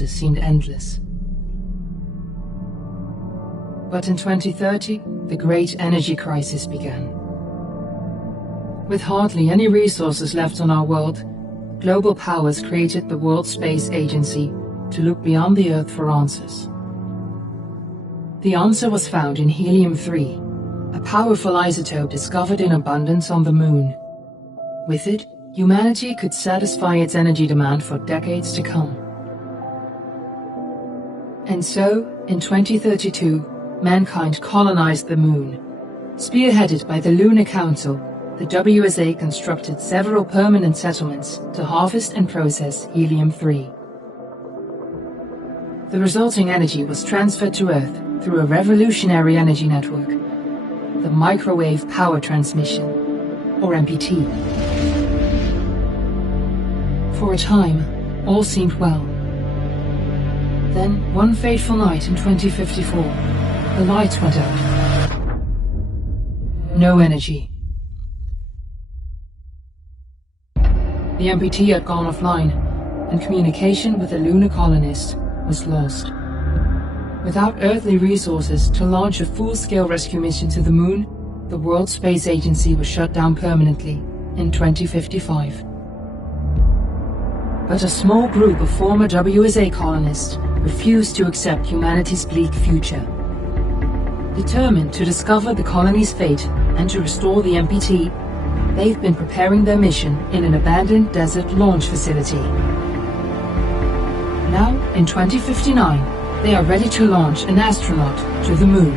resources seemed endless. But in 2030, the great energy crisis began. With hardly any resources left on our world, global powers created the World Space Agency to look beyond the Earth for answers. The answer was found in helium-3, a powerful isotope discovered in abundance on the Moon. With it, humanity could satisfy its energy demand for decades to come. And so, in 2032, mankind colonized the Moon. Spearheaded by the Lunar Council, the WSA constructed several permanent settlements to harvest and process helium-3. The resulting energy was transferred to Earth through a revolutionary energy network, the Microwave Power Transmission, or MPT. For a time, all seemed well. Then, one fateful night in 2054, the lights went out. No energy. The MPT had gone offline, and communication with the lunar colonist was lost. Without earthly resources to launch a full-scale rescue mission to the Moon, the World Space Agency was shut down permanently in 2055. But a small group of former WSA colonists refused to accept humanity's bleak future. Determined to discover the colony's fate and to restore the MPT, they've been preparing their mission in an abandoned desert launch facility. Now, in 2059, they are ready to launch an astronaut to the Moon.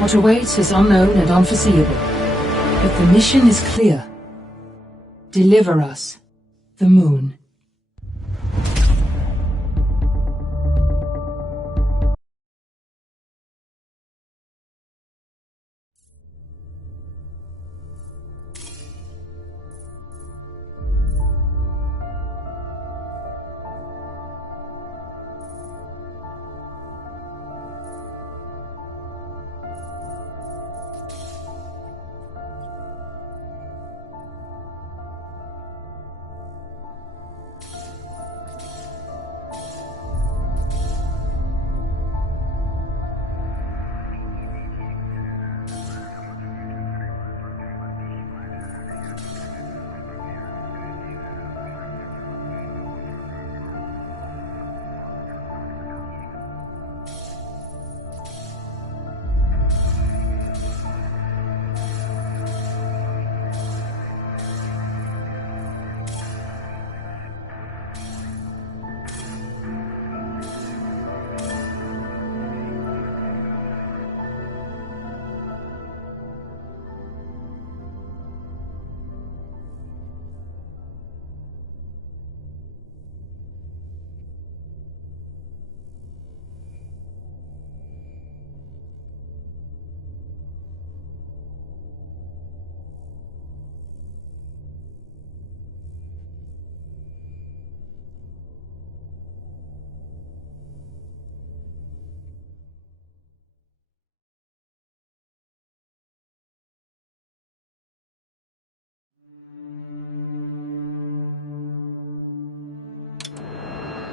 What awaits is unknown and unforeseeable, but the mission is clear. Deliver us the Moon.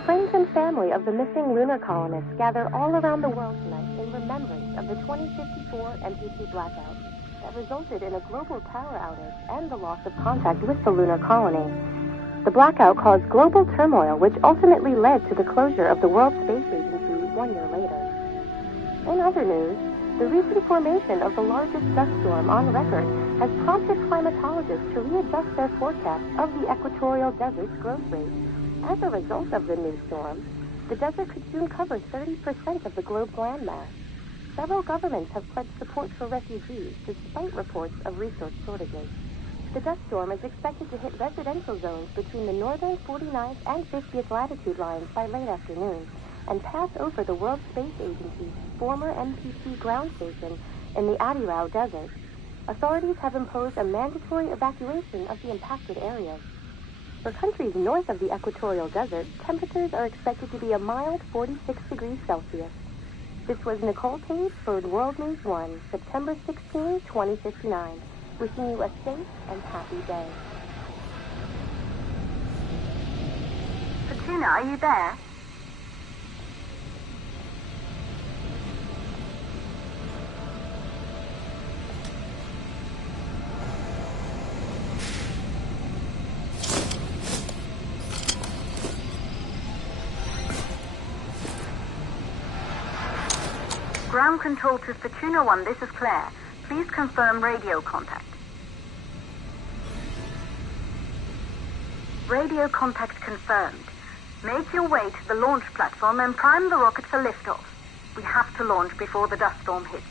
Friends and family of the missing lunar colonists gather all around the world tonight in remembrance of the 2054 MPT blackout that resulted in a global power outage and the loss of contact with the lunar colony. The blackout caused global turmoil, which ultimately led to the closure of the World Space Agency 1 year later. In other news, the recent formation of the largest dust storm on record has prompted climatologists to readjust their forecast of the equatorial desert's growth rate. As a result of the new storm, the desert could soon cover 30% of the globe's landmass. Several governments have pledged support for refugees despite reports of resource shortages. The dust storm is expected to hit residential zones between the northern 49th and 50th latitude lines by late afternoon and pass over the World Space Agency's former MPT ground station in the Adirau Desert. Authorities have imposed a mandatory evacuation of the impacted areas. For countries north of the equatorial desert, temperatures are expected to be a mild 46 degrees Celsius. This was Nicole Page for World News 1, September 16, 2059. Wishing you a safe and happy day. Fortuna, are you there? Ground control to Fortuna 1, this is Claire. Please confirm radio contact. Radio contact confirmed. Make your way to the launch platform and prime the rocket for liftoff. We have to launch before the dust storm hits.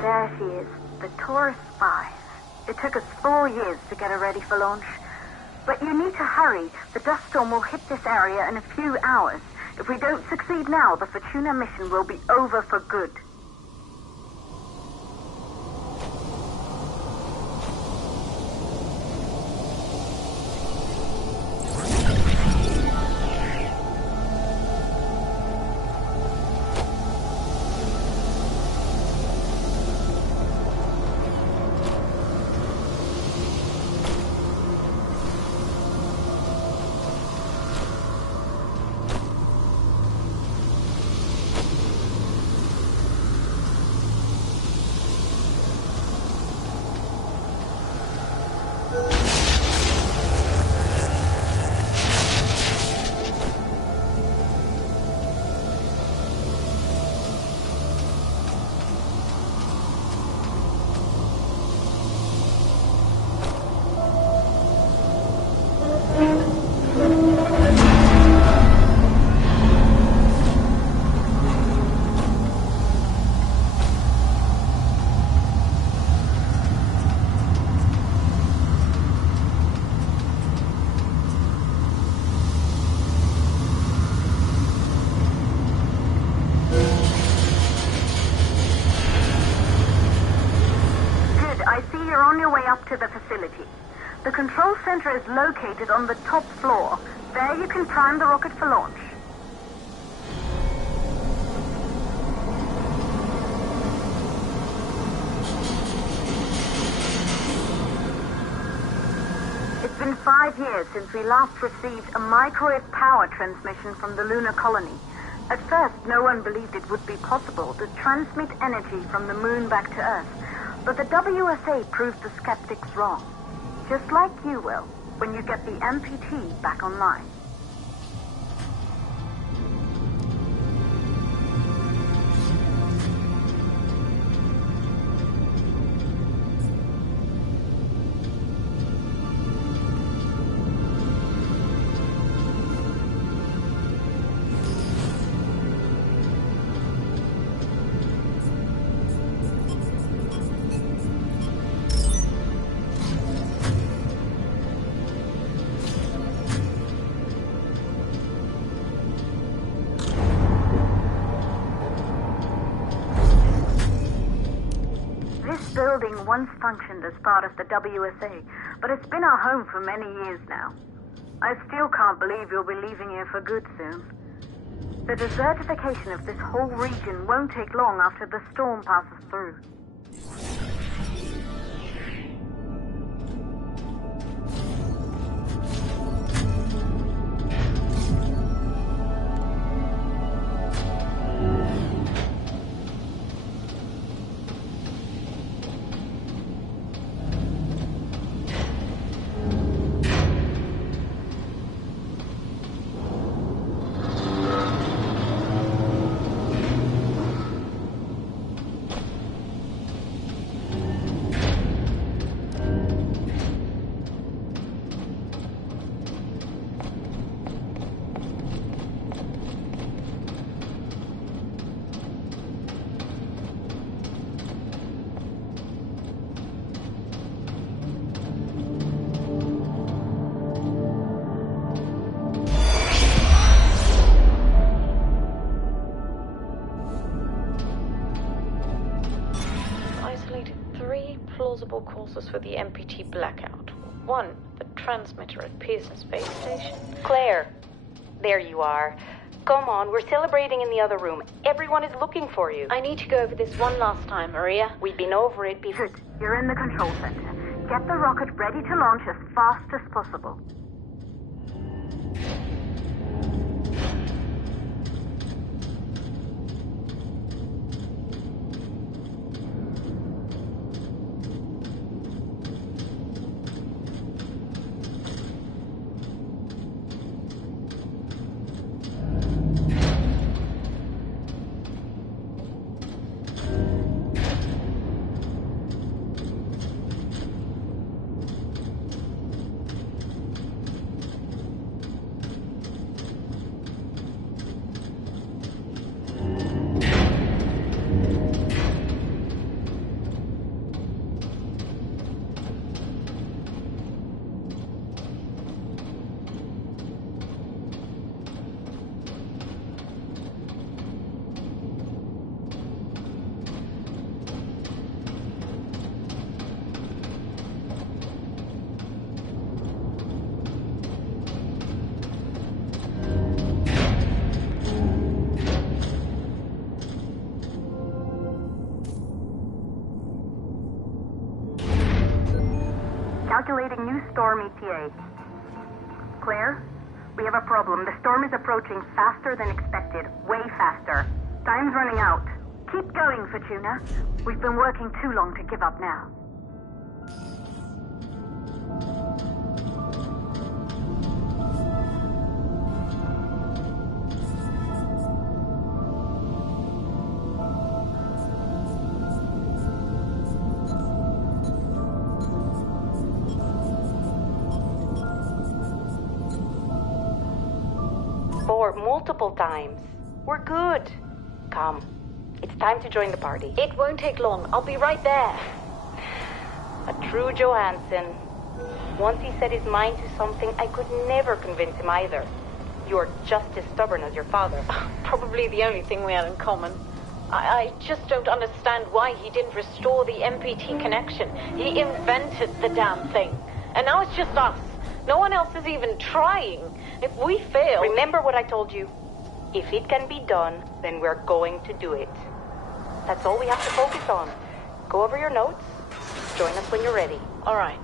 There she is, the Taurus 5. It took us 4 years to get her ready for launch. But you need to hurry. The dust storm will hit this area in a few hours. If we don't succeed now, the Fortuna mission will be over for good. To the facility. The control center is located on the top floor. There you can prime the rocket for launch. It's been 5 years since we last received a microwave power transmission from the lunar colony. At first, no one believed it would be possible to transmit energy from the moon back to Earth. But the WSA proved the skeptics wrong. Just like you will, when you get the MPT back online. Building once functioned as part of the WSA, but it's been our home for many years now. I still can't believe you'll be leaving here for good soon. The desertification of this whole region won't take long after the storm passes through. Plausible causes for the MPT blackout. 1, the transmitter at Pearson Space Station. Claire, there you are. Come on, we're celebrating in the other room. Everyone is looking for you. I need to go over this one last time, Maria. We've been over it before. Good. You're in the control center. Get the rocket ready to launch as fast as possible. Calculating new storm ETA. Claire, we have a problem. The storm is approaching faster than expected. Way faster. Time's running out. Keep going, Fortuna. We've been working too long to give up now. Multiple times. We're good. Come. It's time to join the party. It won't take long. I'll be right there. A true Johansson. Once he set his mind to something, I could never convince him either. You're just as stubborn as your father. Probably the only thing we had in common. I just don't understand why he didn't restore the MPT connection. He invented the damn thing. And now it's just us. No one else is even trying. If we fail... Remember what I told you. If it can be done, then we're going to do it. That's all we have to focus on. Go over your notes. Join us when you're ready. All right.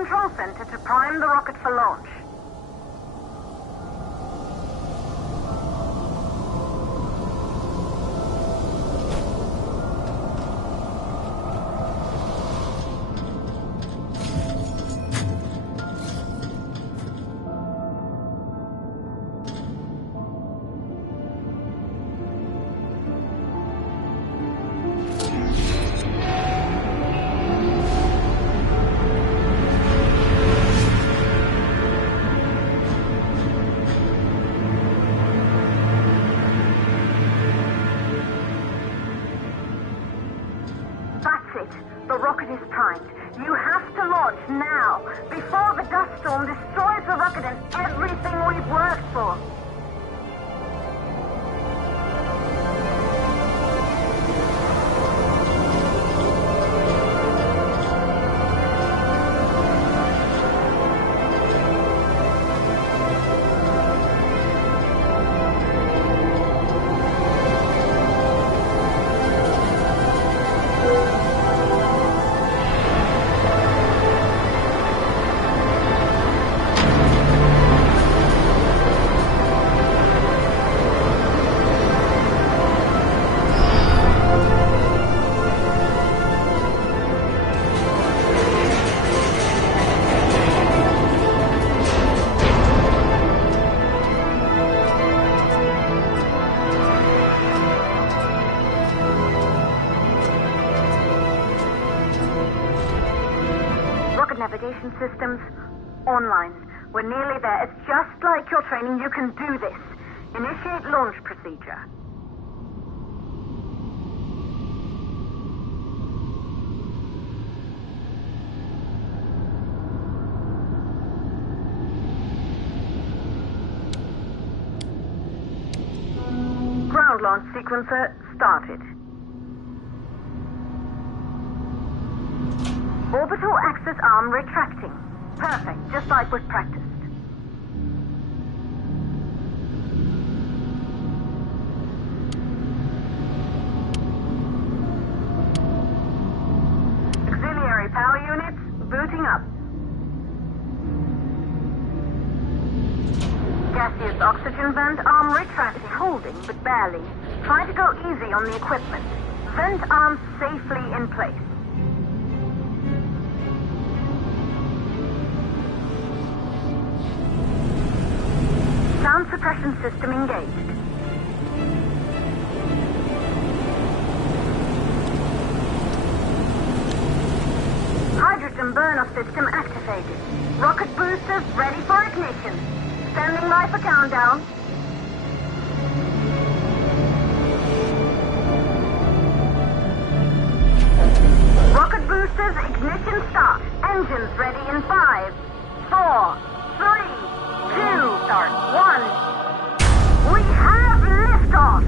control center to prime the rocket for launch. The rocket is primed. You have to launch now, before the dust storm destroys the rocket and everything we've worked for. Navigation systems online. We're nearly there. It's just like your training. You can do this. Initiate launch procedure. Ground launch sequencer started. Orbital axis arm retracting. Perfect, just like we've practiced. Auxiliary power units booting up. Gaseous oxygen vent arm retracting, holding but barely. Try to go easy on the equipment. Vent arm safely in place. Sound suppression system engaged. Hydrogen burn-off system activated. Rocket boosters ready for ignition. Standing by for countdown. Rocket boosters ignition start. Engines ready in 5, 4, 3, 2, start, 1. We have liftoff!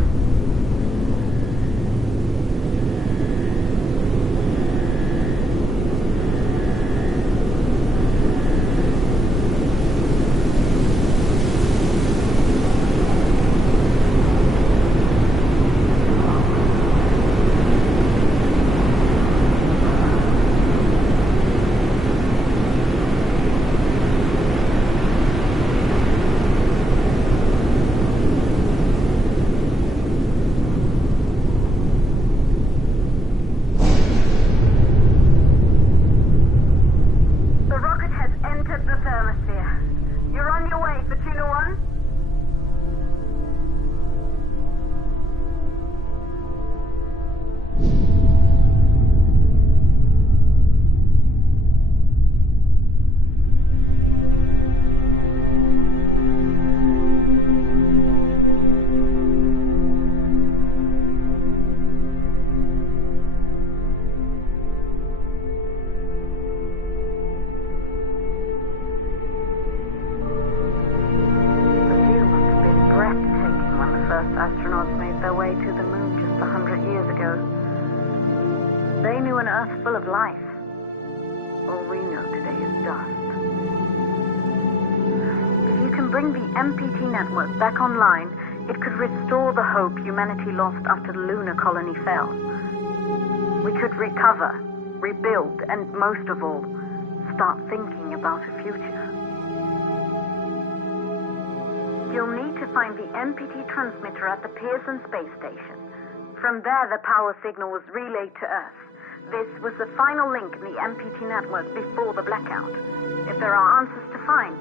Astronauts made their way to the moon just 100 years ago. They knew an Earth full of life. All we know today is dust. If you can bring the MPT network back online, it could restore the hope humanity lost after the lunar colony fell. We could recover, rebuild, and most of all, start thinking about a future. You'll need to find the MPT transmitter at the Pearson space station. From there, the power signal was relayed to Earth. This was the final link in the MPT network before the blackout. If there are answers to find,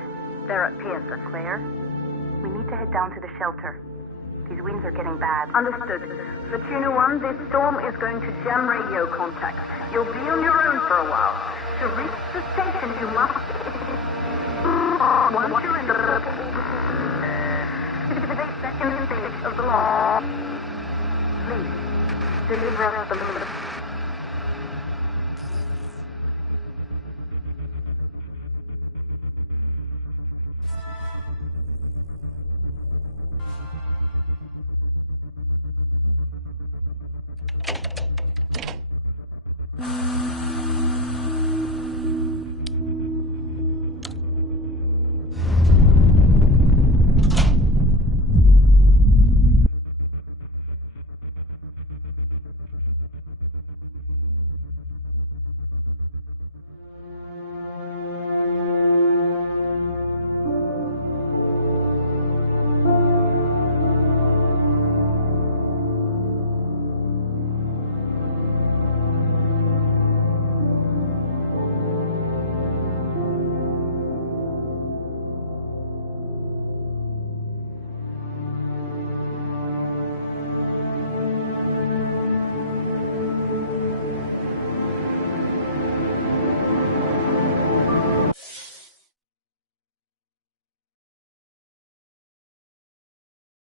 they're at Pearson. Claire, we need to head down to the shelter. These winds are getting bad. Understood. For Tuna 1, this storm is going to jam radio contact. You'll be on your own for a while. To reach the station, you must... Once you're in the... 8 seconds of the law. Please, deliver us the limit.